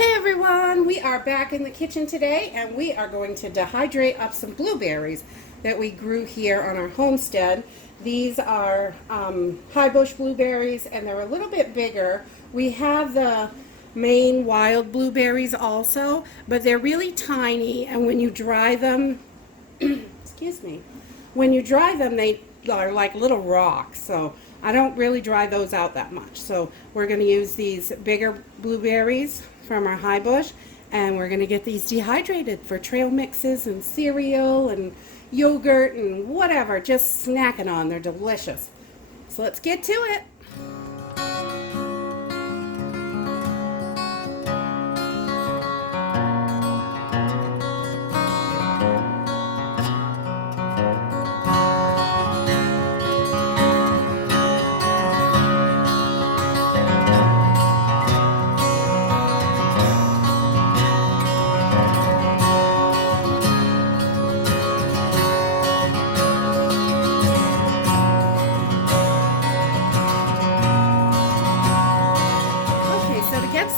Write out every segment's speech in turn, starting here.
Hey everyone, we are back in the kitchen today and we are going to dehydrate up some blueberries that we grew here on our homestead. These are high bush blueberries and they're a little bit bigger. We have the Maine wild blueberries also, but they're really tiny, and when you dry them, excuse me, when you dry them they are like little rocks, so I don't really dry those out that much. So we're going to use these bigger blueberries from our high bush, and we're going to get these dehydrated for trail mixes and cereal and yogurt and whatever, just snacking on. They're delicious. So let's get to it.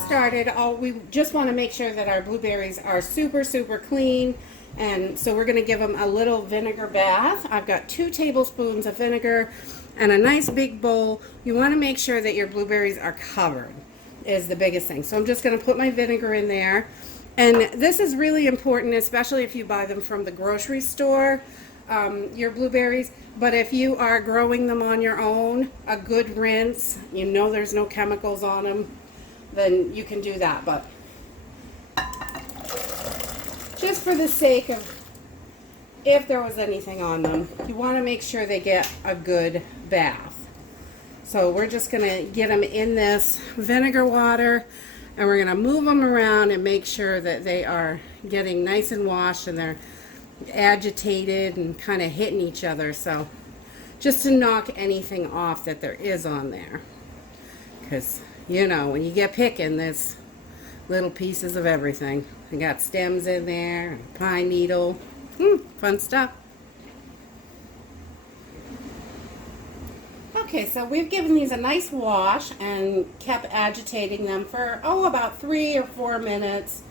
Started, we just want to make sure that our blueberries are super clean, and so we're going to give them a little vinegar bath. I've got 2 tablespoons of vinegar and a nice big bowl. You want to make sure that your blueberries are covered is the biggest thing. So I'm just going to put my vinegar in there, and this is really important, especially if you buy them from the grocery store, your blueberries. But if you are growing them on your own, a good rinse, you know there's no chemicals on them, then you can do that. But just for the sake of if there was anything on them, you want to make sure they get a good bath. So we're just going to get them in this vinegar water, and we're going to move them around and make sure that they are getting nice and washed and they're agitated and kind of hitting each other, so just to knock anything off that there is on there, because you know, when you get picking, there's little pieces of everything. I got stems in there, pine needle, fun stuff. Okay, so we've given these a nice wash and kept agitating them for, about 3 or 4 minutes.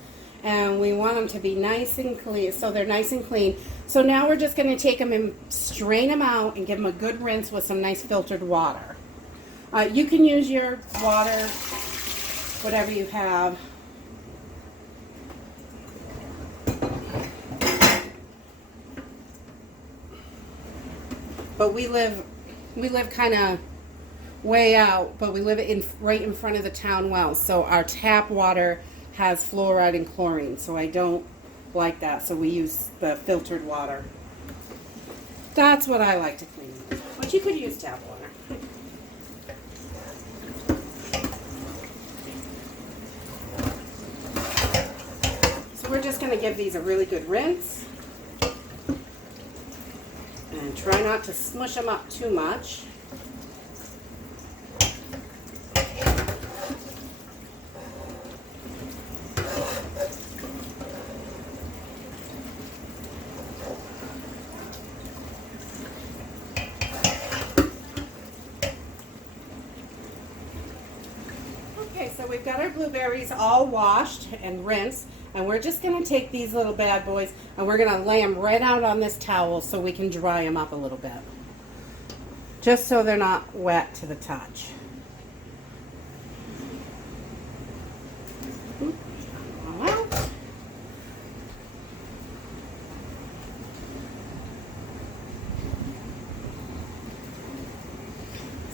And we want them to be nice and clean, so they're nice and clean. So now we're just going to take them and strain them out and give them a good rinse with some nice filtered water. You can use your water, whatever you have. But we live kind of way out, but we live right in front of the town well. So our tap water has fluoride and chlorine, so I don't like that. So we use the filtered water. That's what I like to clean with. But you could use tap water. We're just going to give these a really good rinse and try not to smush them up too much. Okay, so we've got our blueberries all washed and rinsed. And we're just going to take these little bad boys and we're going to lay them right out on this towel so we can dry them up a little bit. Just so they're not wet to the touch.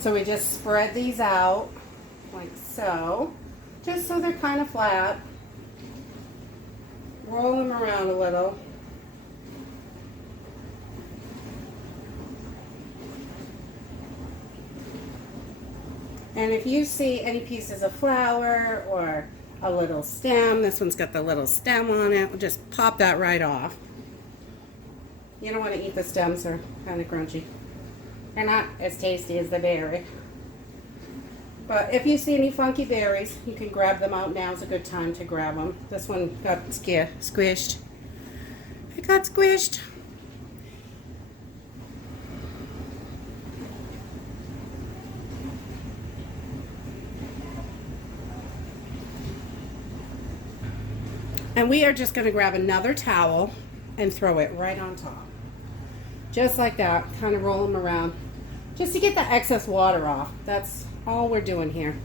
So we just spread these out like so, just so they're kind of flat. Roll them around a little. And if you see any pieces of flour or a little stem, this one's got the little stem on it, we'll just pop that right off. You don't want to eat the stems, they're kind of crunchy. They're not as tasty as the berry. But if you see any funky berries, you can grab them out. Now's a good time to grab them. This one got squished. It got squished. And we are just going to grab another towel and throw it right on top. Just like that, kind of roll them around. Just to get the excess water off. That's all we're doing here.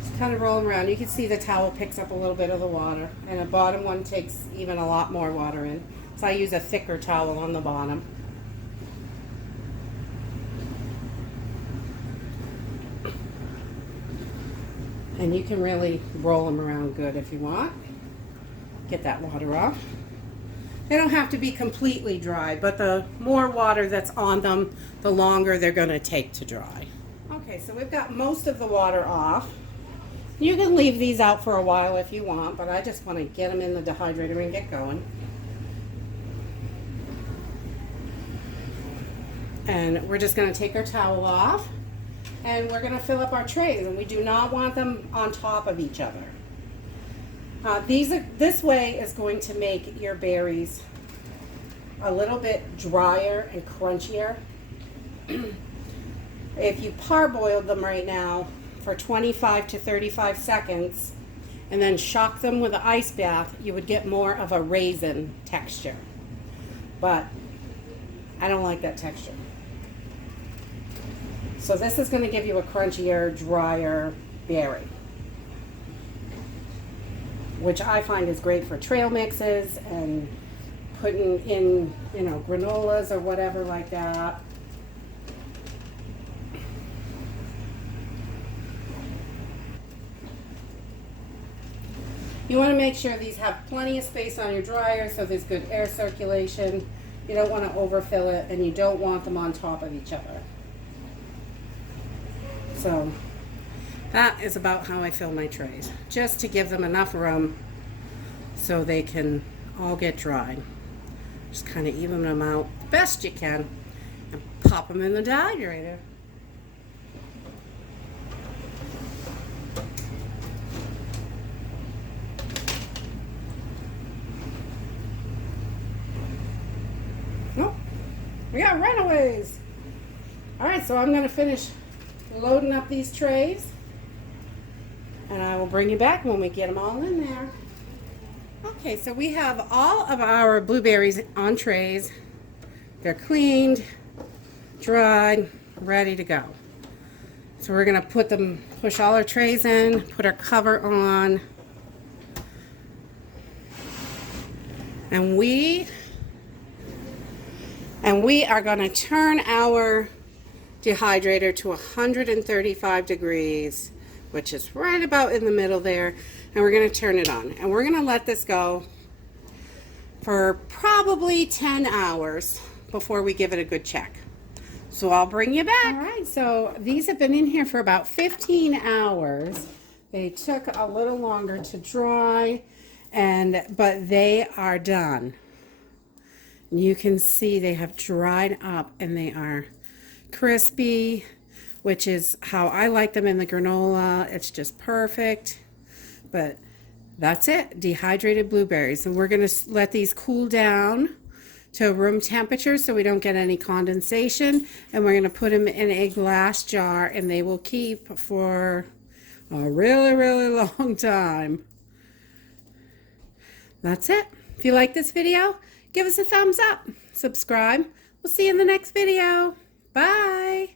Just kind of roll them around. You can see the towel picks up a little bit of the water. And the bottom one takes even a lot more water in. So I use a thicker towel on the bottom. And you can really roll them around good if you want. Get that water off. They don't have to be completely dry, but the more water that's on them, the longer they're going to take to dry. Okay, so we've got most of the water off. You can leave these out for a while if you want, but I just want to get them in the dehydrator and get going. And we're just going to take our towel off. And we're going to fill up our trays, and we do not want them on top of each other. This way is going to make your berries a little bit drier and crunchier. If you parboiled them right now for 25 to 35 seconds and then shock them with an ice bath, you would get more of a raisin texture. But I don't like that texture. So this is going to give you a crunchier, drier berry, which I find is great for trail mixes and putting in, you know, granolas or whatever like that. You want to make sure these have plenty of space on your dryer so there's good air circulation. You don't want to overfill it, and you don't want them on top of each other. So that is about how I fill my trays, just to give them enough room so they can all get dried. Just kind of even them out the best you can and pop them in the dehydrator. Oh, we got runaways. All right, so I'm going to finish loading up these trays, and I will bring you back when we get them all in there. Okay, so we have all of our blueberries on trays. They're cleaned, dried, ready to go. So we're gonna push all our trays in, put our cover on, and we are gonna turn our dehydrator to 135 degrees, which is right about in the middle there, and we're going to turn it on, and we're going to let this go for probably 10 hours before we give it a good check. So I'll bring you back. All right, so these have been in here for about 15 hours. They took a little longer to dry, but they are done. You can see they have dried up, and they are crispy, which is how I like them in the granola. It's just perfect. But that's it, dehydrated blueberries. And we're going to let these cool down to room temperature so we don't get any condensation. And we're going to put them in a glass jar, and they will keep for a really, really long time. That's it. If you like this video, give us a thumbs up. Subscribe. We'll see you in the next video. Bye.